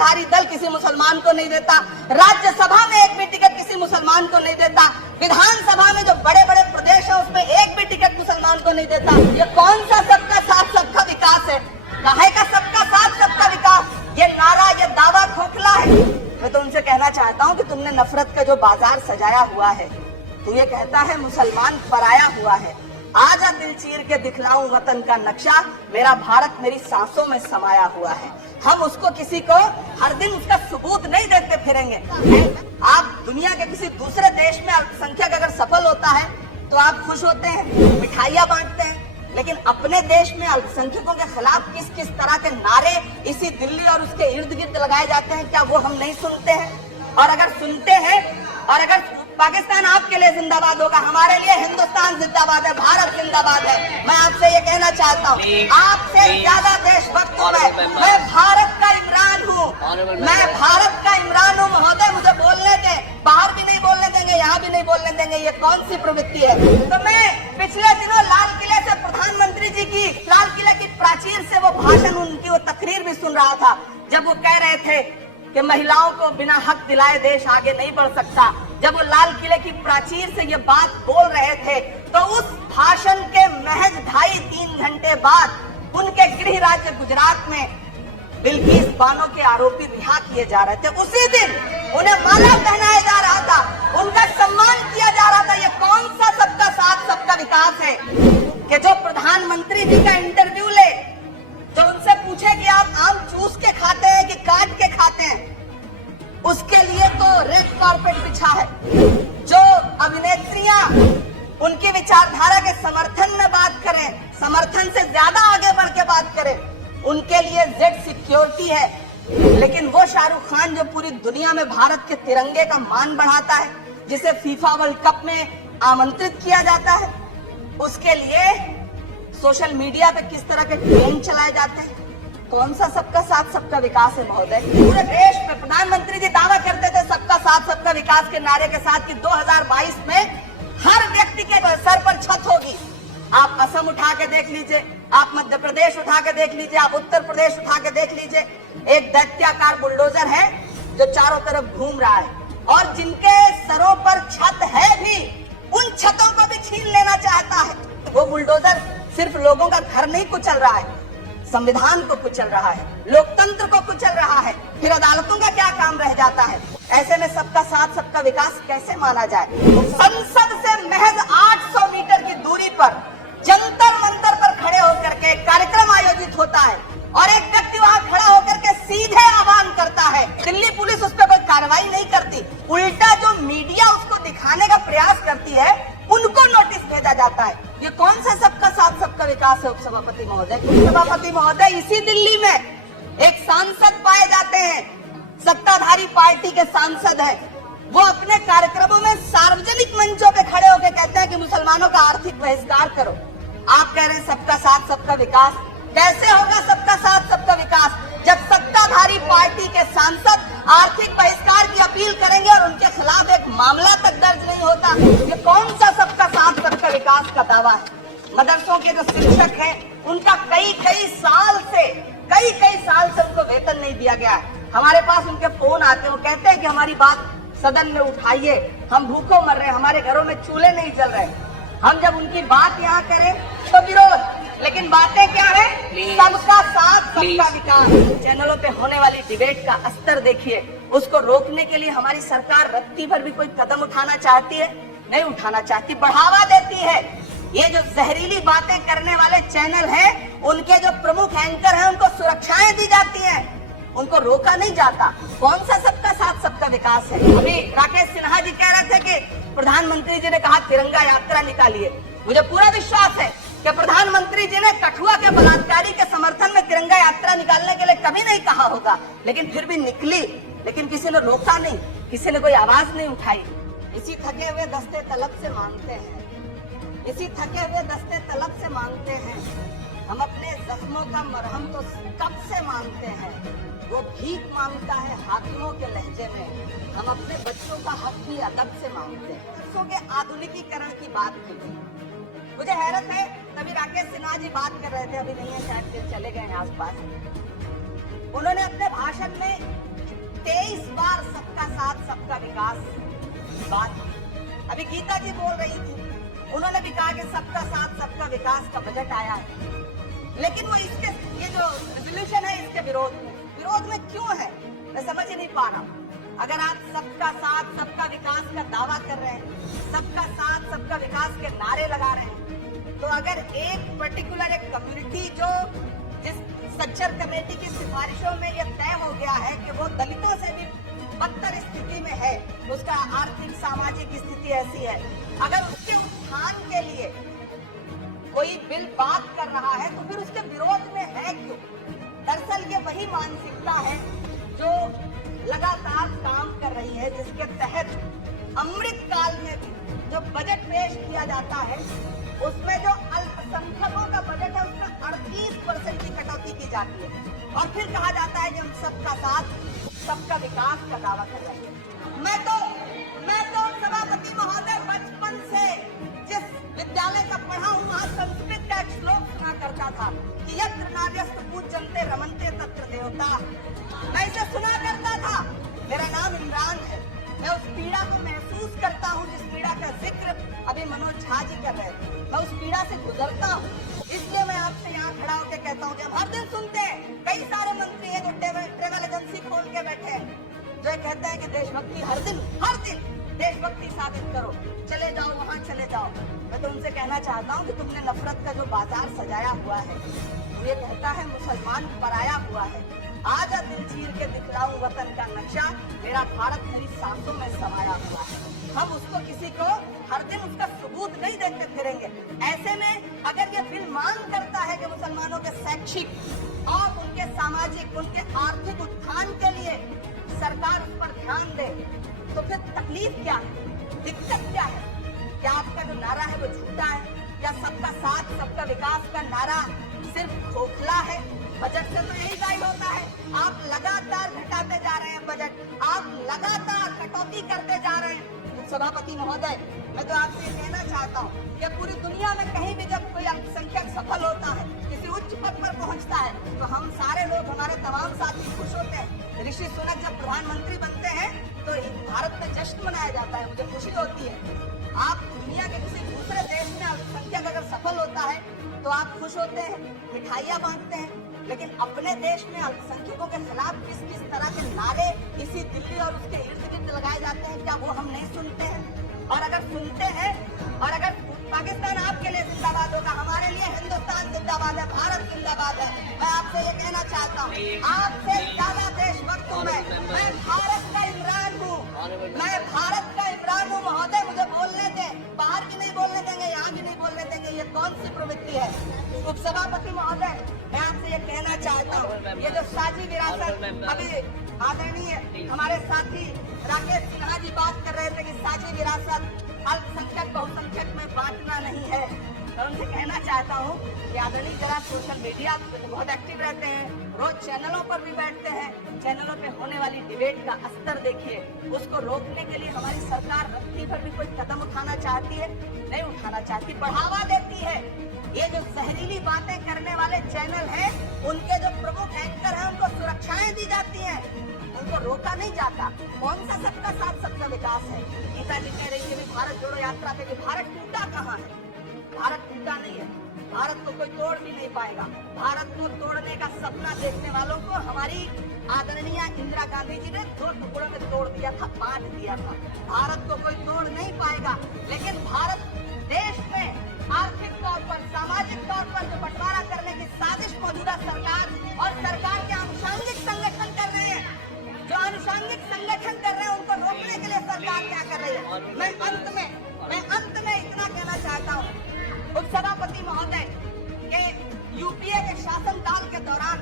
सत्ताधारी दल किसी मुसलमान को नहीं देता, राज्यसभा में एक भी टिकट किसी मुसलमान को नहीं देता, विधानसभा में जो बड़े बड़े प्रदेश है उसमें एक भी टिकट मुसलमान को नहीं देता। ये कौन सा सबका साथ सबका विकास है? काहे का सबका साथ सबका विकास? ये नारा, ये दावा खोखला है। मैं तो उनसे कहना चाहता हूँ कि तुमने नफरत का जो बाजार सजाया हुआ है, तू ये कहता है मुसलमान पराया हुआ है, आजा दिल चीर के दिखलाऊं वतन का नक्शा, मेरा भारत मेरी सांसों में समाया हुआ है। हम उसको किसी को हर दिन उसका सबूत नहीं देते फिरेंगे। आप दुनिया के किसी दूसरे देश में अल्पसंख्यक अगर सफल होता है तो आप खुश होते हैं, मिठाइयां बांटते हैं, लेकिन अपने देश में अल्पसंख्यकों के खिलाफ किस किस तरह के नारे इसी दिल्ली और उसके इर्द गिर्द लगाए जाते हैं, क्या वो हम नहीं सुनते हैं? और अगर सुनते हैं, और अगर पाकिस्तान आपके लिए जिंदाबाद होगा, हमारे लिए हिंदुस्तान जिंदाबाद है, भारत जिंदाबाद है। मैं आपसे ये कहना चाहता हूँ, आपसे ज्यादा देशभक्त हूँ मैं भारत का इमरान हूँ, मैं भारत का इमरान हूँ महोदय, मुझे बोलने दें। बाहर भी नहीं बोलने देंगे, यहाँ भी नहीं बोलने देंगे, ये कौन सी प्रवृत्ति है? तो मैं पिछले दिनों लाल किले से प्रधानमंत्री जी की, लाल किले की प्राचीर से वो भाषण, उनकी वो तकरीर भी सुन रहा था, जब वो कह रहे थे कि महिलाओं को बिना हक दिलाए देश आगे नहीं बढ़ सकता। जब वो लाल किले की प्राचीर से ये बात बोल रहे थे, तो उस भाषण के महज 2.5-3 घंटे बाद उनके गृह राज्य गुजरात में बिल्किस बानो के आरोपी रिहा किए जा रहे थे। उसी दिन उन्हें माला पहनाया जा रहा था, उनका सम्मान किया जा रहा था। ये कौन सा सबका साथ सबका विकास है कि जो प्रधानमंत्री जी का इंटरव्यू ले, जो उनसे पूछे कि आप आम चूस के खाते हैं कि काट के खाते हैं, उसके लिए तो रेड कार्पेट बिछा है। जो अभिनेत्रियां उनकी विचारधारा के समर्थन में बात करें, समर्थन से ज्यादा आगे बढ़ के बात करें, उनके लिए जेड सिक्योरिटी है। लेकिन वो शाहरुख खान जो पूरी दुनिया में भारत के तिरंगे का मान बढ़ाता है, जिसे फीफा वर्ल्ड कप में आमंत्रित किया जाता है, उसके लिए सोशल मीडिया पे किस तरह के ट्रेंड चलाए जाते हैं। कौन सा सबका साथ सबका विकास है महोदय? पूरे देश में प्रधानमंत्री जी दावा करते थे सबका साथ सबका विकास के नारे के साथ कि 2022 में हर व्यक्ति के सर पर छत होगी। आप असम उठा के देख लीजिए, आप मध्य प्रदेश उठा के देख लीजिए, आप उत्तर प्रदेश उठा के देख लीजिए, एक दैत्याकार बुलडोजर है जो चारों तरफ घूम रहा है, और जिनके सरों पर छत है भी, उन छतों को भी छीन लेना चाहता है। वो बुलडोजर सिर्फ लोगों का घर नहीं कुचल रहा है, संविधान को कुचल रहा है, लोकतंत्र को कुचल रहा है, फिर अदालतों का क्या काम रह जाता है? ऐसे में सबका साथ सबका विकास कैसे माना जाए? संसद से महज 800 मीटर की दूरी पर जंतर मंतर पर खड़े होकर के कार्यक्रम आयोजित होता है, और एक व्यक्ति वहां खड़ा होकर के सीधे आह्वान करता है। दिल्ली पुलिस उस पर कोई कार्रवाई नहीं करती, उल्टा जो मीडिया उसको दिखाने का प्रयास करती है, उनको नोटिस भेजा जाता है। ये कौन सा सबका साथ सबका विकास है उपसभापति महोदय? उपसभापति महोदय, इसी दिल्ली में एक सांसद पाए जाते हैं, सत्ताधारी पार्टी के सांसद हैं, वो अपने कार्यक्रमों में सार्वजनिक मंचों पे खड़े होकर कहते हैं कि मुसलमानों का आर्थिक बहिष्कार करो। आप कह रहे हैं सबका साथ सबका विकास? कैसे होगा सबका साथ सबका विकास जब सत्ताधारी पार्टी के सांसद आर्थिक बहिष्कार की अपील करेंगे और उनके खिलाफ एक मामला तक दर्ज नहीं होता? ये कौन सा सबका साथ सबका विकास का दावा है? मदरसों के जो शिक्षक हैं, उनका कई साल से उनको वेतन नहीं दिया गया है। हमारे पास उनके फोन आते हैं, वो कहते हैं कि हमारी बात सदन में उठाइए, हम भूखों मर रहे हैं, हमारे घरों में चूल्हे नहीं जल रहे। हम जब उनकी बात यहाँ करें तो विरोध, लेकिन बातें क्या है? सबका साथ सबका विकास। चैनलों पे होने वाली डिबेट का स्तर देखिए, उसको रोकने के लिए हमारी सरकार रत्ती भर भी कोई कदम उठाना चाहती है? नहीं उठाना चाहती, बढ़ावा देती है। ये जो जहरीली बातें करने वाले चैनल हैं, उनके जो प्रमुख एंकर हैं, उनको सुरक्षाएं दी जाती हैं, उनको रोका नहीं जाता। कौन सा सबका साथ सबका विकास है? अभी राकेश सिन्हा जी कह रहे थे कि प्रधानमंत्री जी ने कहा तिरंगा यात्रा निकालिए। मुझे पूरा विश्वास है कि प्रधानमंत्री जी ने कठुआ के बलात्कारी के समर्थन में तिरंगा यात्रा निकालने के लिए कभी नहीं कहा होगा, लेकिन फिर भी निकली, लेकिन किसी ने रोका नहीं, किसी ने कोई आवाज नहीं उठाई। इसी थके हुए दस्ते तलब से मांगते हैं, इसी थके हुए दस्ते तलब से मांगते हैं, हम अपने जख्मों का मरहम तो कब से मांगते हैं। वो भीख मांगता है हाकिमों के लहजे में, हम अपने बच्चों का हक भी अदब से मांगते हैं। बच्चों के आधुनिकीकरण की बात की, मुझे हैरत है, तभी राकेश सिन्हा जी बात कर रहे थे, अभी नहीं है शायद, फिर चले गए हैं आसपास। उन्होंने अपने भाषण में 23 बार सबका साथ सबका विकास की बात की। अभी गीता जी बोल रही थी, उन्होंने भी कहा कि सबका साथ सबका विकास का बजट आया है, लेकिन वो इसके ये जो रेजोल्यूशन है इसके विरोध में क्यों है, मैं समझ ही नहीं पा रहा हूँ। अगर आप सबका साथ सबका विकास का दावा कर रहे हैं, सबका साथ सबका विकास के नारे लगा रहे हैं, तो अगर एक पर्टिकुलर एक कम्युनिटी जो जिस सच्चर कमेटी की सिफारिशों में ये तय हो गया है कि वो दलितों से भी बदतर स्थिति में है, उसका आर्थिक सामाजिक स्थिति ऐसी है, अगर उसके उत्थान के लिए कोई बिल बात कर रहा है तो फिर उसके विरोध में है क्यों? दरअसल ये वही मानसिकता है जो लगातार काम कर रही है, जिसके तहत अमृत काल में भी जो बजट पेश किया जाता है उसमें जो अल्पसंख्यकों का बजट है उसमें 38% की कटौती की जाती है, और फिर कहा जाता है कि हम सबका साथ सबका विकास का दावा कर रहे हैं। मैं तो सभापति महोदय बचपन से जिस विद्यालय का पढ़ा हूँ वहाँ संस्कृत का एक श्लोक सुना करता था कि यत्र नार्यस्तु पूज्यन्ते रमन्ते तत्र देवता। मैं इसे सुना करता था। मेरा नाम इमरान है। मैं उस पीड़ा को महसूस करता हूँ जिस पीड़ा का जिक्र अभी मनोज झा जी कर रहे थे। मैं उस पीड़ा से गुजरता हूँ, इसलिए मैं आपसे यहाँ खड़ा होकर कहता हूँ कि हम हर दिन सुनते हैं कई सारे मंत्री हैं जो ट्रेवल एजेंसी खोल के बैठे हैं, जो कहते हैं कि देशभक्ति हर दिन देशभक्ति साबित करो, चले जाओ वहाँ चले जाओ। मैं तो उनसे कहना चाहता हूँ कि तुमने नफरत का जो बाजार सजाया हुआ है, ये कहता है मुसलमान पराया हुआ है, आजा दिल चीर के दिखलाऊं वतन का नक्शा, मेरा भारत मेरी सांसों में समाया हुआ है। हम उसको किसी को हर दिन उसका सबूत नहीं देते फिरेंगे। ऐसे में अगर ये बिल मांग करता है कि मुसलमानों के शैक्षिक और उनके सामाजिक उनके आर्थिक उत्थान के लिए सरकार उस पर ध्यान दे, तो फिर तकलीफ क्या है, दिक्कत क्या है? क्या आपका जो नारा है वो झूठा है, या सबका साथ सबका विकास का नारा सिर्फ खोखला है? बजट से तो यही जाहिर होता है, आप लगातार घटाते जा रहे हैं बजट, आप लगातार कटौती करते जा रहे हैं। सभापति महोदय, मैं तो आपसे ये कहना चाहता हूँ कि पूरी दुनिया में कहीं भी जब कोई अल्पसंख्यक सफल होता है, किसी उच्च पद पर पहुँचता है, तो हम सारे लोग, हमारे तमाम साथी खुश होते हैं। ऋषि सुनक जब प्रधानमंत्री बनते हैं तो भारत में जश्न मनाया जाता है, मुझे खुशी होती है। आप दुनिया के किसी दूसरे देश में अल्पसंख्यक अगर सफल होता है तो आप खुश होते हैं, मिठाइयाँ बांटते हैं, लेकिन अपने देश में अल्पसंख्यकों के खिलाफ किस किस तरह के नारे इसी दिल्ली और उसके इर्द गिर्द लगाए जाते हैं, क्या वो हम नहीं सुनते हैं? और अगर सुनते हैं, और अगर पाकिस्तान आपके लिए जिंदाबाद होगा, हमारे लिए हिंदुस्तान जिंदाबाद है, भारत जिंदाबाद है। मैं आपसे ये कहना चाहता हूँ, आपसे ज्यादा देशभक्त हूँ मैं भारत का इमरान हूँ, मैं भारत का इमरान हूँ। महोदय, मुझे बोलने दें, बाहर की नहीं बोलने देंगे, यहाँ की नहीं बोलने देंगे, ये कौन सी प्रवृत्ति है? उपसभापति महोदय, मैं आपसे ये कहना चाहता हूँ, ये जो साझी विरासत, अभी आदरणीय हमारे साथी राकेश सिन्हा जी बात कर रहे थे कि साझी विरासत अल्पसंख्यक बहुसंख्यक में बांटना नहीं है, मैं उनसे कहना चाहता हूँ कि आदरणीय जरा सोशल मीडिया पे बहुत एक्टिव रहते हैं, रोज चैनलों पर भी बैठते हैं, चैनलों पे होने वाली डिबेट का स्तर देखिए, उसको रोकने के लिए हमारी सरकार रत्ती भर भी कोई कदम उठाना चाहती है? नहीं उठाना चाहती, बढ़ावा देती है। ये जो जहरीली बातें करने वाले चैनल हैं, उनके जो प्रमुख एंकर हैं, उनको सुरक्षाएं दी जाती हैं, उनको रोका नहीं जाता। कौन सा सबका साथ सबका विकास है? गीता जी कह रही है भारत जोड़ो यात्रा पे कि भारत टूटा कहाँ है? भारत टूटा नहीं है, भारत को कोई तोड़ भी नहीं पाएगा। भारत को तोड़ने का सपना देखने वालों को हमारी आदरणीय इंदिरा गांधी जी ने 2 टुकड़ों में तोड़ दिया था, बांट दिया था। भारत को कोई तोड़ नहीं पाएगा, लेकिन भारत देश में आर्थिक तौर पर, सामाजिक तौर पर जो बंटवारा करने की साजिश मौजूदा सरकार और सरकार के आनुषंगिक संगठन कर रहे हैं, जो आनुषंगिक संगठन कर रहे हैं, उनको रोकने के लिए सरकार क्या कर रही है? मैं अंत में इतना कहना चाहता हूँ उपसभापति महोदय के यूपीए के शासनकाल के दौरान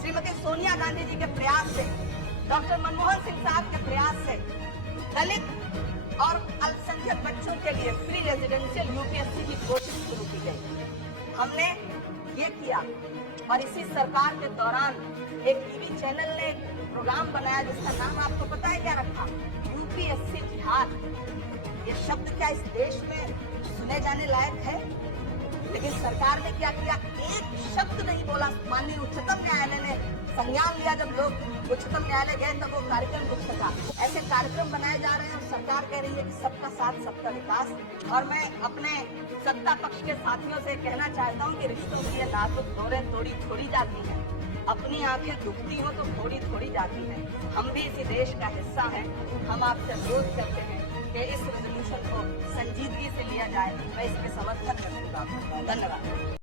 श्रीमती सोनिया गांधी जी के प्रयास से, डॉक्टर मनमोहन सिंह साहब के प्रयास से दलित और अल्पसंख्यक बच्चों के लिए फ्री रेजिडेंशियल यूपीएससी की कोचिंग शुरू की गई। हमने ये किया, और इसी सरकार के दौरान एक टीवी चैनल ने प्रोग्राम बनाया जिसका नाम आपको पता है क्या रखा? यूपीएससी जिहाद। ये शब्द क्या इस देश में सुने जाने लायक है? लेकिन सरकार ने क्या किया? एक शब्द नहीं बोला। माननीय उच्चतम न्यायालय ने संज्ञान लिया जब लोग उच्चतम न्यायालय गए तब वो कार्यक्रम रुक सका। ऐसे कार्यक्रम बनाए जा रहे हैं और सरकार कह रही है कि सबका साथ सबका विकास। और मैं अपने सत्ता पक्ष के साथियों से कहना चाहता हूँ कि रिश्तों की ये नाजुक डोरें थोड़ी थोड़ी जाती हैं, अपनी आंखें दुखती हो तो थोड़ी थोड़ी जाती हैं। हम भी इसी देश का हिस्सा हैं। हम आपसे अनुरोध करते हैं कि इस रेजोल्यूशन को संजीदगी से लिया जाए। मैं इसके समर्थन करूंगा। धन्यवाद।